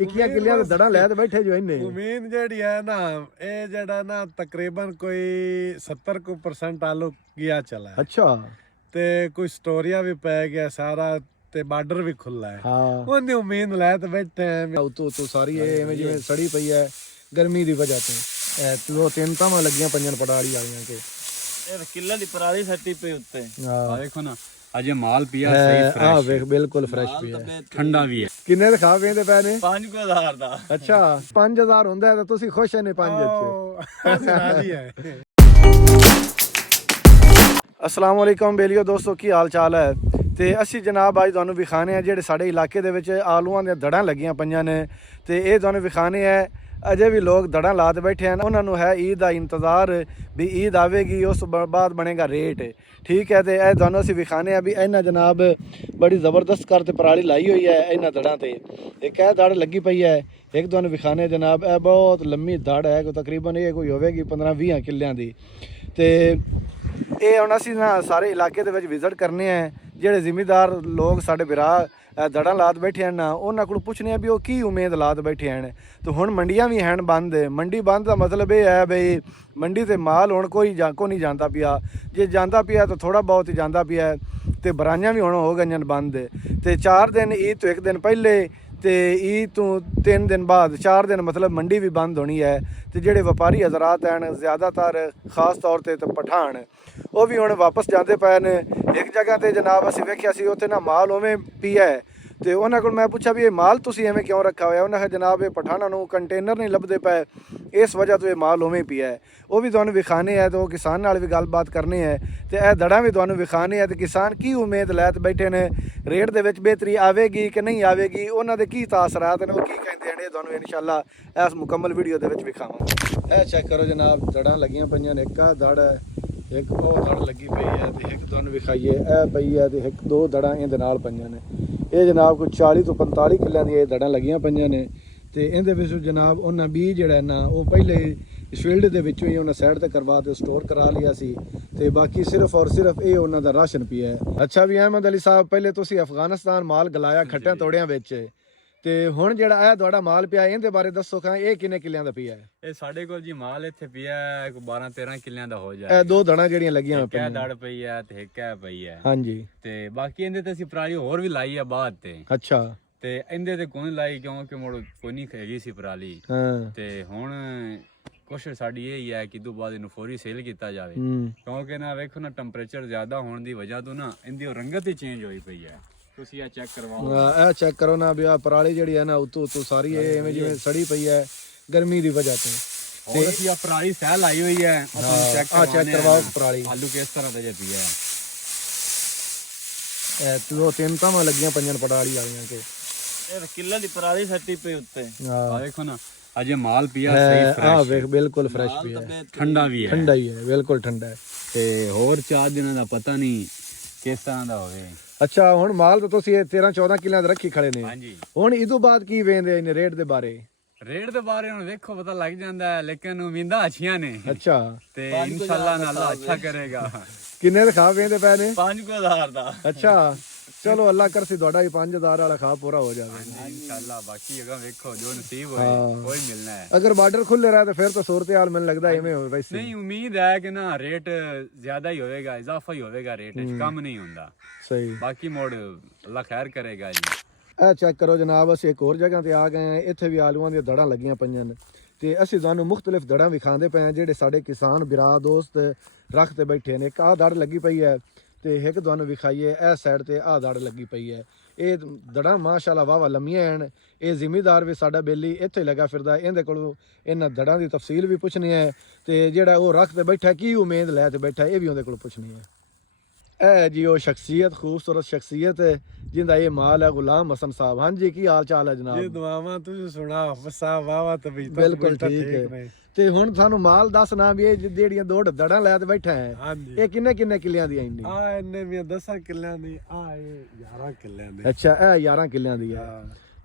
21 ਕਿੱਲਿਆਂ ਦੇ ਦੜਾਂ ਲੈ ਤੇ ਬੈਠੇ ਜੋ ਇੰਨੇ। ਜ਼ਮੀਨ ਜਿਹੜੀ ਹੈ ਨਾ, ਇਹ ਜਿਹੜਾ ਨਾ ਤਕਰੀਬਨ ਕੋਈ 70% ਆਲੂ ਗਿਆ ਚਲਾ ਹੈ। ਅੱਛਾ। ਤੇ ਕੋਈ ਸਟੋਰੀਆ ਵੀ ਪੈ ਗਿਆ ਸਾਰਾ, ਤੇ ਬਾਰਡਰ ਵੀ ਖੁੱਲਾ ਹੈ। ਹਾਂ, ਉਹਦੀ ਉਮੀਦ ਲੈ ਤੇ ਬੈਠੇ ਆ। ਉਤੋਂ ਸਾਰੀ ਇਹ ਐਵੇਂ ਜਿਵੇਂ ਸੜੀ ਪਈ ਹੈ ਗਰਮੀ ਦੀ ਵਜ੍ਹਾ ਤੋਂ। ਦੋ ਤਿੰਨ ਤਾਂ ਲੱਗੀਆਂ ਪਈਆਂ ਪਟਾੜੀ ਵਾਲੀਆਂ ਕੇ। ਇਹ ਕਿੱਲੇ ਦੀ ਪਰਾਲੀ ਸੱਟੀ ਪਈ ਉੱਤੇ। ਹਾਂ ਦੇਖੋ ਨਾ, ਅਜੇ ਮਾਲ ਪਿਆ ਸਹੀ ਆ ਫਰੈਸ਼, ਵੇਖ ਬਿਲਕੁਲ ਫਰੈਸ਼ ਪਿਆ, ਠੰਡਾ ਵੀ ਹੈ। ਕਿੰਨੇ ਦੇ ਖਾ ਵੇਂਦੇ ਪਏ ਨੇ? 5000 ਦਾ। ਅੱਛਾ 5000 ਹੁੰਦਾ ਤਾਂ ਤੁਸੀਂ ਖੁਸ਼ ਨੇ 5 ਚ। ਰਾਜੀ ਹੈ। अस्सलाम वालेकुम बेलियो दोस्तों, की हाल चाल है। तो असी जनाब अज तुहानू विखाने हैं जेडे साडे इलाके दे विच आलूआं दी दड़ां लगियां पईयां ने। ते इह तुहानू विखाने है अजे भी लोग दड़ां ला के बैठे हैं। उन्होंने है ईद का इंतज़ार भी ईद आवेगी उस बाद बनेगा रेट, ठीक है। तो यह तुहानू असी विखाने हैं भी इन्हां जनाब बड़ी ज़बरदस्त करते पराली लाई हुई है इन्हां दड़ां ते। एक यह दड़ लगी पई है, एक तुहानू विखाने जनाब यह बहुत लंबी दड़ है, कोई तकरीबन ये कोई होवेगी 15-20 किल्लियां दी। ते ਇਹ ਹੁਣ ਅਸੀਂ ਨਾ ਸਾਰੇ ਇਲਾਕੇ ਦੇ ਵਿੱਚ ਵਿਜ਼ਿਟ ਕਰਨੇ ਆ। ਜਿਹੜੇ ਜ਼ਿਮੀਦਾਰ ਲੋਕ ਸਾਡੇ ਭਰਾ ਦੜਾਂ ਲਾਤ ਬੈਠੇ ਹਨ ਨਾ, ਉਹਨਾਂ ਕੋਲ ਪੁੱਛਣੇ ਆ ਵੀ ਉਹ ਕੀ ਉਮੀਦ ਲਾਤ ਬੈਠੇ ਹਨ। ਤੇ ਹੁਣ ਮੰਡੀਆਂ ਵੀ ਹਨ ਬੰਦ। ਮੰਡੀ ਬੰਦ ਦਾ ਮਤਲਬ ਇਹ ਹੈ ਬਈ ਮੰਡੀ ਤੇ ਮਾਲ ਹੁਣ ਕੋਈ ਨਹੀਂ ਜਾਂਦਾ ਪਿਆ। ਜੇ ਜਾਂਦਾ ਪਿਆ ਤਾਂ ਥੋੜਾ ਬਹੁਤ ਹੀ ਜਾਂਦਾ ਪਿਆ। ਤੇ ਬਰਾਈਆਂ ਵੀ ਹੁਣ ਹੋ ਗਈਆਂ ਬੰਦ। ਤੇ 4 ਦਿਨ ਈਦ ਤੋਂ 1 ਦਿਨ ਪਹਿਲੇ ਤੇ ईद तो 3 दिन बाद 4 दिन मतलब मंडी भी बंद होनी है। तो जोड़े व्यापारी हजरात हैं ज़्यादातर खास तौर पर तो पठान वो भी हुण वापस जाते पे ने। एक जगह पर जनाब असीं वेख्या सी उत्थे ना माल उवें पिया है। तो उन्होंने को मैं पूछा भी ये माल तुसीं एवें क्यों रखा हुआ? उन्हें जनाब ये पठाना नूं कंटेनर नहीं लभदे पे, इस वजह तो ये माल उवें पिया है। वो भी तुहानूं विखाने है, तो किसान नाल भी गलबात करनी है। तो यह दड़ां भी तुहानूं विखाने है। तो किसान की उम्मीद लैत बैठे ने, रेट दे विच बेहतरी आवेगी कि नहीं आवेगी, उन्हां दे की तासरात ने, वो की कहंदे ने, तुहानूं इंशाअल्लाह इस मुकम्मल वीडियो दे विच विखावांगे। यह चेक करो जनाब, दड़ां लगियां पईयां ने। एक दड़ है, एक वो दड़ लगी पई है, तो एक तुहानूं विखाईए यह पई है, तो एक 2 दड़ां इहदे नाल पईयां ने। ये जनाब कोई 40 ਤੋਂ 45 किल्लियां दी दड़ां लगियां पईयां ने। तो इहदे विच जनाब उन्हां बीज जिहड़ा ना वो पहले इस फील्ड दे विचों ही उन्हां साइड ते करवा के स्टोर करा लिया सी। ते बाकी सिर्फ और सिर्फ ये उन्हां दा राशन पिया है। अच्छा भी अहमद अली साहब, पहले तुसीं अफगानिस्तान माल गलाया खट्टियां तोड़ियां विच, ਤੇ ਹੁਣ ਜਿਹੜਾ ਇਹ ਤੁਹਾਡਾ ਮਾਲ ਪਿਆ ਇਹਦੇ ਬਾਰੇ ਦੱਸੋ ਖਾਂ, ਇਹ ਕਿੰਨੇ ਕਿੱਲਿਆਂ ਦਾ ਪਿਆ ਹੈ? ਇਹ ਸਾਡੇ ਕੋਲ ਜੀ ਮਾਲ ਇੱਥੇ ਪਿਆ 12-13 ਕਿੱਲਿਆਂ ਦਾ ਹੋ ਇਹ ਜਾਏ। 2 ਦੜਾਂ ਜਿਹੜੀਆਂ ਲੱਗੀਆਂ ਹੋਈਆਂ ਕਿਆ ਦੜ ਪਈ ਹੈ ਤੇ ਇੱਕ ਹੈ ਪਈ ਹੈ। ਹਾਂਜੀ। ਤੇ ਬਾਕੀ ਇਹਦੇ ਤੇ ਅਸੀਂ ਪਰਾਲੀ ਹੋਰ ਵੀ ਲਾਈ ਆ ਬਾਅਦ ਤੇ। ਅੱਛਾ। ਤੇ ਇਹਦੇ ਤੇ ਕੋਈ ਲਾਈ ਕਿਉਂਕਿ ਮੁੜ ਕੋਈ ਨਹੀਂ ਹੈਗੀ ਸੀ ਪਰਾਲੀ। ਹਾਂ। ਤੇ ਹੁਣ ਕੋਸ਼ਿਸ਼ ਸਾਡੀ ਇਹ ਹੀ ਹੈ ਕਿ ਤੋਂ ਬਾਅਦ ਇਹਨੂੰ ਫੌਰੀ ਸੇਲ ਕੀਤਾ ਜਾਵੇ। ਕਿਉਂਕਿ ਨਾ ਵੇਖੋ ਨਾ ਟੈਂਪਰੇਚਰ ਜ਼ਿਆਦਾ ਹੋਣ ਦੀ ਵਜ੍ਹਾ ਤੋਂ ਨਾ ਇਹਦੀ ਰੰਗਤ ਹੀ ਚੇਂਜ ਹੋਈ ਪਈ ਹੈ। ਤੁਸੀਂ ਇਹ ਚੈੱਕ ਕਰਵਾਓ, ਇਹ ਚੈੱਕ ਕਰੋ ਨਾ ਵੀ ਆ ਪਰਾਲੀ ਜਿਹੜੀ ਹੈ ਨਾ ਉਤੋਂ ਸਾਰੀ ਇਹ ਐਵੇਂ ਜਿਵੇਂ ਸੜੀ ਪਈ ਹੈ ਗਰਮੀ ਦੀ ਵਜ੍ਹਾ ਤੋਂ। ਤੇ ਅਸੀਂ ਆ ਪਰਾਲੀ ਸਹਿ ਲਾਈ ਹੋਈ ਹੈ, ਆ ਚੈੱਕ ਕਰਵਾਓ ਪਰਾਲੀ। ਆਲੂ ਕਿਸ ਤਰ੍ਹਾਂ ਦਾ ਜੇ ਪਿਆ ਹੈ। ਇਹ 2-3 ਤਾਂ ਲੱਗੀਆਂ ਪਈਆਂ ਪਟਾੜੀ ਵਾਲੀਆਂ ਕੇ। ਇਹ ਕਿੱਲੇ ਦੀ ਪਰਾਲੀ ਸੱਟੀ ਪਈ ਉੱਤੇ। ਆ ਦੇਖੋ ਨਾ, ਅਜੇ ਮਾਲ ਪਿਆ ਸਹੀ ਫਰੈਸ਼। ਆ ਵੇਖ ਬਿਲਕੁਲ ਫਰੈਸ਼ ਪਿਆ, ਠੰਡਾ ਵੀ ਹੈ। ਠੰਡਾ ਹੀ ਹੈ, ਬਿਲਕੁਲ ਠੰਡਾ ਹੈ। ਤੇ ਹੋਰ 4 ਦਿਨਾਂ ਦਾ ਪਤਾ ਨਹੀਂ ਕਿਸ ਤਰ੍ਹਾਂ ਦਾ ਹੋਵੇ। ਅੱਛਾ ਹੁਣ ਮਾਲ ਤਾਂ ਤੁਸੀਂ 13-14 ਕਿੱਲਿਆਂ ਦਾ ਰੱਖੀ ਖੜੇ ਨੇ। ਹਾਂਜੀ। ਹੁਣ ਇਹ ਤੋਂ ਬਾਅਦ ਕੀ ਵੇਂਦੇ ਨੇ ਰੇਟ ਦੇ ਬਾਰੇ? ਰੇਟ ਦੇ ਬਾਰੇ ਹੁਣ ਵੇਖੋ ਪਤਾ ਲੱਗ ਜਾਂਦਾ ਹੈ, ਲੇਕਿਨ ਉਮੀਦਾਂ ਅੱਛੀਆਂ ਨੇ। ਅੱਛਾ। ਤੇ ਇਨਸ਼ਾਅੱਲਾ ਨਾਲ ਅੱਛਾ ਕਰੇਗਾ। ਕਿੰਨੇ ਦੇ ਖਾ ਵੇਂਦੇ ਪਏ ਨੇ? 5000 ਦਾ। ਅੱਛਾ ਚਲੋ ਅੱਲਾ ਕਰਸੀ ਤੁਹਾਡਾ ਵੀ 5000 ਵਾਲਾ ਖਾ ਪੂਰਾ ਹੋ ਜਾਵੇ ਇਨਸ਼ਾਅੱਲਾ। ਬਾਕੀ ਅਗਾ ਵੇਖੋ ਜੋ ਨਸੀਬ ਹੋਏ ਕੋਈ ਮਿਲਣਾ ਹੈ। ਅਗਰ ਬਾਰਡਰ ਖੁੱਲੇ ਰਹੇ ਤਾਂ ਫਿਰ ਤਾਂ ਸੂਰਤ ਹਾਲ ਮੈਨੂੰ ਲੱਗਦਾ ਐਵੇਂ ਹੋਵੇ ਵੈਸੇ। ਨਹੀਂ, ਉਮੀਦ ਹੈ ਕਿ ਨਾ ਰੇਟ ਜ਼ਿਆਦਾ ਹੀ ਹੋਵੇਗਾ, ਇਜ਼ਾਫਾ ਹੀ ਹੋਵੇਗਾ, ਰੇਟ ਵਿੱਚ ਕਮ ਨਹੀਂ ਹੁੰਦਾ। ਸਹੀ। ਬਾਕੀ ਮੋੜ ਅੱਲਾ ਖੈਰ ਕਰੇਗਾ ਜੀ। ਇਹ ਚੈੱਕ ਕਰੋ ਜਨਾਬ, ਅਸੀਂ ਇੱਕ ਹੋਰ ਜਗ੍ਹਾ ਤੇ ਆ ਗਏ ਹਾਂ। ਇੱਥੇ ਵੀ ਆਲੂਆਂ ਦੀਆਂ ਦੜਾਂ ਲੱਗੀਆਂ ਪਈਆਂ ਨੇ। ਤੇ ਅਸੀਂ ਤੁਹਾਨੂੰ ਮੁxtਲਿਫ ਦੜਾਂ ਵਿਖਾਉਂਦੇ ਪਏ ਹਾਂ ਜਿਹੜੇ ਸਾਡੇ ਕਿਸਾਨ ਬਿਰਾ ਦੋਸਤ ਰੱਖ ਤੇ ਬੈਠੇ ਨੇ। ਇੱਕ ਆਹ ਦੜ ਲੱਗੀ ਪਈ ਹੈ ਤੇ ਇੱਕ ਤੁਹਾਨੂੰ ਵਿਖਾਈਏ ਇਹ ਸਾਈਡ ਤੇ ਆਹ ਦੜ ਲੱਗੀ ਪਈ ਹੈ। ਇਹ ਦੜਾਂ ਮਾਸ਼ਾਅੱਲਾ ਵਾਵਾ ਲੰਮੀਆਂ ਹਨ। ਇਹ ਜ਼ਿਮੀਦਾਰ ਵੀ ਸਾਡਾ ਬੇਲੀ ਇੱਥੇ ਲੱਗਾ ਫਿਰਦਾ, ਇਹਦੇ ਕੋਲੋਂ ਇਹਨਾਂ ਦੜਾਂ ਦੀ ਤਫਸੀਲ ਵੀ ਪੁੱਛਣੀ ਹੈ। ਤੇ ਜਿਹੜਾ ਉਹ ਰੱਖ ਤੇ ਬੈਠਾ ਕੀ ਉਮੀਦ ਲੈ ਤੇ ਬੈਠਾ ਇਹ ਵੀ ਉਹਦੇ ਕੋਲ ਪੁੱਛਣੀ ਹੈ। ਇਹ ਜੀ ਉਹ ਸ਼ਖਸੀਅਤ, ਖੂਬਸੂਰਤ ਸ਼ਖਸੀਅਤ जिंदा ये माल है गुलाम हसन साहब। हाँ जी, की हाल चाल है जनाब? जी दुआवां तुझे सुना फसा वावा तबीयत बिल्कुल ठीक है। ਤੇ ਹੁਣ ਸਾਨੂੰ ਮਾਲ ਦੱਸ ਨਾ ਵੀ ਇਹ ਜਿਹੜੀਆਂ 2 ਦੜਾਂ ਲੈ ਤੇ ਬੈਠਾ ਹੈ ਇਹ ਕਿੰਨੇ ਕਿੰਨੇ ਕਿੱਲਿਆਂ ਦੀਆਂ ਇੰਨੀ? ਆ ਇੰਨੇ ਵੀ 10 ਕਿੱਲਿਆਂ ਦੀ, ਆ ਇਹ 11 ਕਿੱਲਿਆਂ ਦੀ। ਅੱਛਾ ਇਹ 11 ਕਿੱਲਿਆਂ ਦੀ ਹੈ।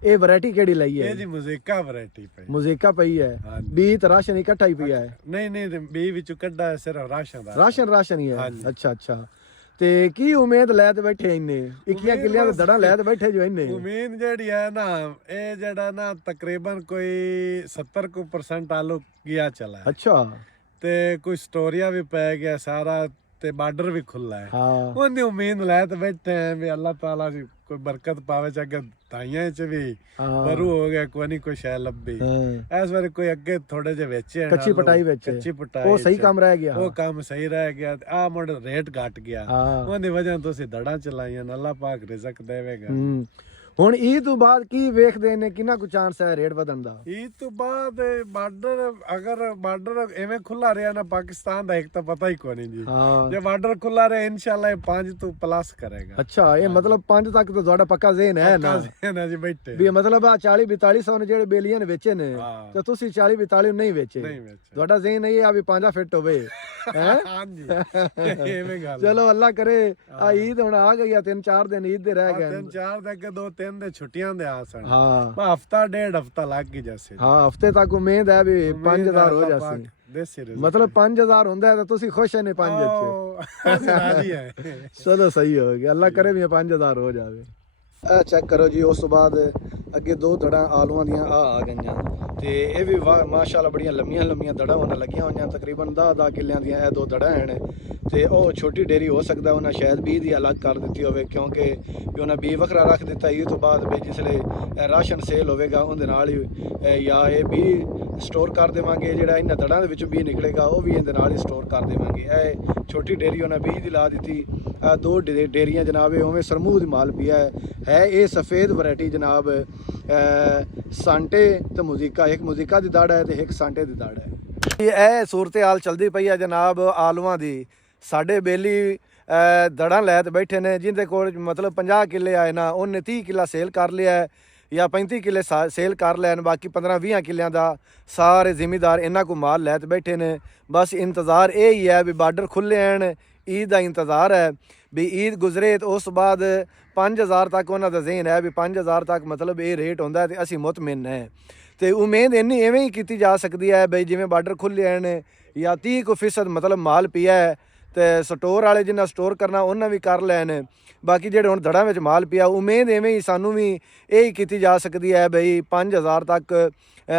ਇਹ ਵੈਰਾਈਟੀ ਕਿਹੜੀ ਲਈ ਹੈ? ਇਹ ਜੀ ਮੁਜ਼ੀਕਾ ਵੈਰਾਈਟੀ ਪਈ। ਮੁਜ਼ੀਕਾ ਪਈ ਹੈ। ਬੀ ਤੇ ਰਾਸ਼ਨ ਇਕੱਠਾ ਹੀ ਪਿਆ ਹੈ? ਨਹੀਂ ਨਹੀਂ, ਬੀ ਵਿੱਚੋਂ ਕੱਢਾ ਸਿਰਫ ਰਾਸ਼ਨ ਦਾ। ਰਾਸ਼ਨ ਹੀ ਹੈ। ਅੱਛਾ ਅੱਛਾ। ਤੇ ਕੀ ਉਮੀਦ ਲੈ ਤੇ ਬੈਠੇ ਇੰਨੇ 21 ਕਿੱਲਿਆਂ ਦੇ ਦੜਾਂ ਲੈ ਤੇ ਬੈਠੇ ਜੋ ਇੰਨੇ ਉਮੀਦ ਜਿਹੜੀ ਹੈ ਨਾ ਇਹ ਜਿਹੜਾ ਨਾ ਤਕਰੀਬਨ ਕੋਈ 70% ਆਲੂ ਗਿਆ ਚਲਾ ਹੈ। ਅੱਛਾ ਤੇ ਕੋਈ ਸਟੋਰੀਆ ਵੀ ਪੈ ਗਿਆ ਸਾਰਾ ਤੇ ਬਾਰਡਰ ਵੀ ਖੁੱਲਾ ਹੈ। ਹਾਂ ਉਹਦੀ ਉਮੀਦ ਲੈ ਤੇ ਬੈਠੇ ਆ ਵੀ ਅੱਲਾਹ ਤਾਲਾ ਜੀ ਕੋਈ ਬਰਕਤ ਪਾਵੇ ਚ ਅੱਗੇ ਤਾਈਆਂ ਚ ਵੀ ਬਰੂ ਹੋ ਗਿਆ ਕੋਈ ਨਹੀਂ ਕੋਈ ਸ਼ੈ ਲੱਭੀ ਇਸ ਵਾਰੀ ਕੋਈ ਅੱਗੇ ਥੋੜੇ ਜਿਹੇ ਵੇਚੇ ਕੱਚੀ ਪਟਾਈ ਵਿੱਚ ਕੱਚੀ ਪਟਾਈ ਉਹ ਸਹੀ ਕੰਮ ਰਹਿ ਗਿਆ ਉਹ ਕੰਮ ਸਹੀ ਰਹਿ ਗਿਆ ਆ ਮੁੜ ਰੇਟ ਘਟ ਗਿਆ ਉਹਦੀ ਵਜ੍ਹਾ ਤੋਂ ਅਸੀਂ ਦੜਾਂ ਚਲਾਈਆਂ ਅੱਲਾਹ ਪਾਕ ਰਿਜ਼ਕ ਦੇਵੇਗਾ। ਹੁਣ ਈਦ ਤੋਂ ਬਾਅਦ ਕੀ ਵੇਖਦੇ ਨੇ ਕਿੰਨਾ ਕੁ ਚਾਂਸ ਹੈ ਰੇਟ ਵਧਣ ਦਾ? ਈਦ ਤੋਂ ਬਾਅਦ ਬਾਰਡਰ ਐਵੇਂ ਖੁੱਲਾ ਰਿਹਾ ਨਾ ਪਾਕਿਸਤਾਨ ਦਾ ਇੱਕ ਤਾਂ ਪਤਾ ਹੀ ਕੋਈ ਨਹੀਂ ਜੀ। ਜੇ ਬਾਰਡਰ ਖੁੱਲਾ ਰਿਹਾ ਇਨਸ਼ਾਅੱਲਾ ਇਹ 5 ਤੋਂ ਪਲੱਸ ਕਰੇਗਾ। ਅੱਛਾ ਇਹ ਮਤਲਬ 5 ਤੱਕ ਤਾਂ ਤੁਹਾਡਾ ਪੱਕਾ ਜ਼ਿਹਨ ਹੈ ਨਾ ਜੀ ਬੈਠੇ ਵੀ ਮਤਲਬ ਆ 40-4200 ਨੇ ਜਿਹੜੇ ਬੇਲੀਆਂ ਨੇ ਵੇਚੇ ਨੇ ਤੇ ਤੁਸੀਂ 40-42 ਨਹੀਂ ਵੇਚੇ ਤੁਹਾਡਾ ਜ਼ਿਹਨ ਇਹ ਆ ਵੀ 5 ਫਿੱਟ ਹੋਵੇ ਹੈ। ਹਾਂਜੀ ਐਵੇਂ ਗੱਲ ਚਲੋ ਅੱਲਾ ਕਰੇ ਆ ਈਦ ਹੁਣ ਆ ਗਈ ਆ 3-4 ਦਿਨ ਈਦ ਦੇ ਰਹਿ ਗਏ 3-4 ਦੇ ਅੱਗੇ 2-3 ਦੇ ਛੁੱਟੀਆਂ ਦੇ ਆ ਸਨ। ਹਾਂ ਹਫਤਾ ਡੇਢ ਹਫਤਾ ਲੱਗ ਹੀ ਜਾਸੇ। ਹਾਂ ਹਫਤੇ ਤੱਕ ਉਮੀਦ ਹੈ ਵੀ 5000 ਹੋ ਜਾਸੀ ਮਤਲਬ 5000 ਹੁੰਦਾ ਤਾਂ ਤੁਸੀਂ ਖੁਸ਼ ਨੇ 5 ਚ ਰਾਜੀ ਹੈ। ਚਲੋ ਸਹੀ ਹੋ ਗਿਆ ਅੱਲਾ ਕਰੇ ਵੀ 5000 ਹੋ ਜਾਵੇ। ਇਹ ਚੈੱਕ ਕਰੋ ਜੀ ਉਸ ਤੋਂ ਬਾਅਦ ਅੱਗੇ 2 ਦੜਾਂ ਆਲੂਆਂ ਦੀਆਂ ਆ ਗਈਆਂ ਤੇ ਇਹ ਵੀ ਮਾਸ਼ਾਅੱਲਾ ਬੜੀਆਂ ਲੰਮੀਆਂ ਦੜਾਂ ਉਹਨਾਂ ਲੱਗੀਆਂ ਹੋਈਆਂ ਤਕਰੀਬਨ 10 ਕਿੱਲਿਆਂ ਦੀਆਂ ਇਹ 2 ਦੜਾਂ ਹਨ ਤੇ ਉਹ ਛੋਟੀ ਡੇਰੀ ਹੋ ਸਕਦਾ ਉਹਨਾਂ ਸ਼ਾਇਦ 20 ਦੀ ਅਲੱਗ ਕਰ ਦਿੱਤੀ ਹੋਵੇ ਕਿਉਂਕਿ ਵੀ ਉਹਨਾਂ ਬੀ ਵੱਖਰਾ ਰੱਖ ਦਿੱਤਾ ਇਹ ਤੋਂ ਬਾਅਦ ਵੀ ਜਿਸਲੇ ਰਾਸ਼ਨ ਸੇਲ ਹੋਵੇਗਾ ਉਹਦੇ ਨਾਲ ਹੀ ਜਾਂ ਇਹ ਬੀ ਸਟੋਰ ਕਰ ਦੇਵਾਂਗੇ ਜਿਹੜਾ ਇਹਨਾਂ ਦੜਾਂ ਦੇ ਵਿੱਚੋਂ ਬੀ ਨਿਕਲੇਗਾ ਉਹ ਵੀ ਇਹਦੇ ਨਾਲ ਹੀ ਸਟੋਰ ਕਰ ਦੇਵਾਂਗੇ। ਇਹ ਛੋਟੀ ਡੇਰੀ ਉਹਨਾਂ 20 ਦੀ ਲਾ ਦਿੱਤੀ। 2 ਡੇਰੀਆਂ ਜਨਾਬ ਉਵੇਂ ਸਰਮੂਹ ਦੀ ਮਾਲ ਪਿਆ ਹੈ ਇਹ ਸਫੇਦ ਵੈਰਾਈਟੀ ਜਨਾਬ ਸਾਂਟੇ ਤੇ ਮੁਜ਼ੀਕਾ ਇੱਕ ਮੁਜ਼ੀਕਾ ਦੀ ਦੜ ਹੈ ਤੇ ਇੱਕ ਸਾਂਟੇ ਦੀ ਦੜ ਹੈ। ਇਹ ਸੂਰਤ ਹਾਲ ਚਲਦੀ ਪਈ ਹੈ ਜਨਾਬ ਆਲੂਆਂ ਦੀ। ਸਾਡੇ ਬੇਲੀ ਦੜਾਂ ਲੈ ਤੇ ਬੈਠੇ ਨੇ ਜਿੰਦੇ ਕੋਲ ਮਤਲਬ 50 ਕਿੱਲੇ ਆਏ ਨਾ ਉਹਨੇ 30 ਕਿੱਲਾ ਸੇਲ ਕਰ ਲਿਆ ਹੈ ਜਾਂ 35 ਕਿੱਲੇ ਸੇਲ ਕਰ ਲੈਣ ਬਾਕੀ 15-20 ਕਿੱਲਿਆਂ ਦਾ ਸਾਰੇ ਜ਼ਿਮੀਦਾਰ ਇਹਨਾਂ ਕੋ ਮਾਲ ਲੈ ਤੇ ਬੈਠੇ ਨੇ। ਬਸ ਇੰਤਜ਼ਾਰ ਇਹ ਹੀ ਹੈ ਵੀ ਬਾਰਡਰ ਖੁੱਲੇ ਹਨ ਈਦ ਦਾ ਇੰਤਜ਼ਾਰ ਹੈ ਵੀ ਈਦ ਗੁਜ਼ਰੇ ਤੇ ਉਸ ਬਾਅਦ 5000 ਤੱਕ ਉਹਨਾਂ ਦਾ ਜ਼ਿਹਨ ਹੈ ਵੀ 5000 ਤੱਕ ਮਤਲਬ ਇਹ ਰੇਟ ਹੁੰਦਾ ਤੇ ਅਸੀਂ ਮੁਤਮਿਨ ਹੈ ਤੇ ਉਮੀਦ ਇੰਨੀ ਐਵੇਂ ਹੀ ਕੀਤੀ ਜਾ ਸਕਦੀ ਹੈ ਬਈ ਜਿਵੇਂ ਬਾਰਡਰ ਖੁੱਲੇ ਹਨ ਜਾਂ 30% ਮਤਲਬ ਮਾਲ ਪਿਆ ਹੈ ਤੇ ਸਟੋਰ ਵਾਲੇ ਜਿੰਨਾ ਸਟੋਰ ਕਰਨਾ ਉਹਨਾਂ ਵੀ ਕਰ ਲੈਣ ਬਾਕੀ ਜਿਹੜੇ ਹੁਣ ਦੜਾਂ ਵਿੱਚ ਮਾਲ ਪਿਆ ਉਮੀਦ ਐਵੇਂ ਹੀ ਸਾਨੂੰ ਵੀ ਇਹ ਹੀ ਕੀਤੀ ਜਾ ਸਕਦੀ ਹੈ ਬਈ 5000 ਤੱਕ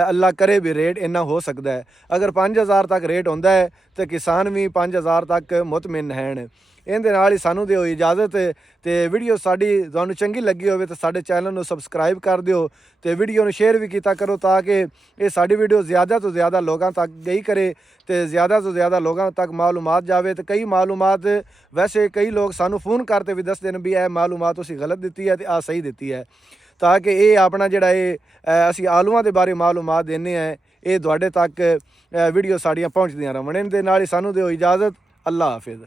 ਅੱਲਾ ਕਰੇ ਵੀ ਰੇਟ ਇੰਨਾ ਹੋ ਸਕਦਾ ਹੈ। ਅਗਰ 5000 ਤੱਕ ਰੇਟ ਹੁੰਦਾ ਹੈ ਤੇ ਕਿਸਾਨ ਵੀ 5000 ਤੱਕ ਮੁਤਮਿਨ ਹਨ। ਇਹਦੇ ਨਾਲ ਹੀ ਸਾਨੂੰ ਦਿਓ ਇਜਾਜ਼ਤ ਤੇ ਵੀਡੀਓ ਸਾਡੀ ਤੁਹਾਨੂੰ ਚੰਗੀ ਲੱਗੀ ਹੋਵੇ ਤਾਂ ਸਾਡੇ ਚੈਨਲ ਨੂੰ ਸਬਸਕ੍ਰਾਈਬ ਕਰ ਦਿਓ ਤੇ ਵੀਡੀਓ ਨੂੰ ਸ਼ੇਅਰ ਵੀ ਕੀਤਾ ਕਰੋ ਤਾਂ ਕਿ ਇਹ ਸਾਡੀ ਵੀਡੀਓ ਜ਼ਿਆਦਾ ਤੋਂ ਜ਼ਿਆਦਾ ਲੋਕਾਂ ਤੱਕ ਗਈ ਕਰੇ ਤੇ ਜ਼ਿਆਦਾ ਤੋਂ ਜ਼ਿਆਦਾ ਲੋਕਾਂ ਤੱਕ ਮਾਲੂਮਾਤ ਜਾਵੇ। ਤੇ ਕਈ ਮਾਲੂਮਾਤ ਵੈਸੇ ਕਈ ਲੋਕ ਸਾਨੂੰ ਫੋਨ ਕਰਕੇ ਵੀ ਦੱਸਦੇ ਨੇ ਵੀ ਇਹ ਮਾਲੂਮਾਤ ਤੁਸੀਂ ਗਲਤ ਦਿੱਤੀ ਹੈ ਤੇ ਆ ਸਹੀ ਦਿੱਤੀ ਹੈ ਤਾਂ ਕਿ ਇਹ ਆਪਣਾ ਜਿਹੜਾ ਇਹ ਅਸੀਂ ਆਲੂਆਂ ਦੇ ਬਾਰੇ ਮਾਲੂਮਾਤ ਦਿੰਦੇ ਹਾਂ ਇਹ ਤੁਹਾਡੇ ਤੱਕ ਵੀਡੀਓ ਸਾਡੀਆਂ ਪਹੁੰਚਦੀਆਂ ਰਹਿਣ। ਇਹਦੇ ਨਾਲ ਹੀ ਸਾਨੂੰ ਦਿਓ ਇਜਾਜ਼ਤ। ਅੱਲਾ ਹਾਫਿਜ਼।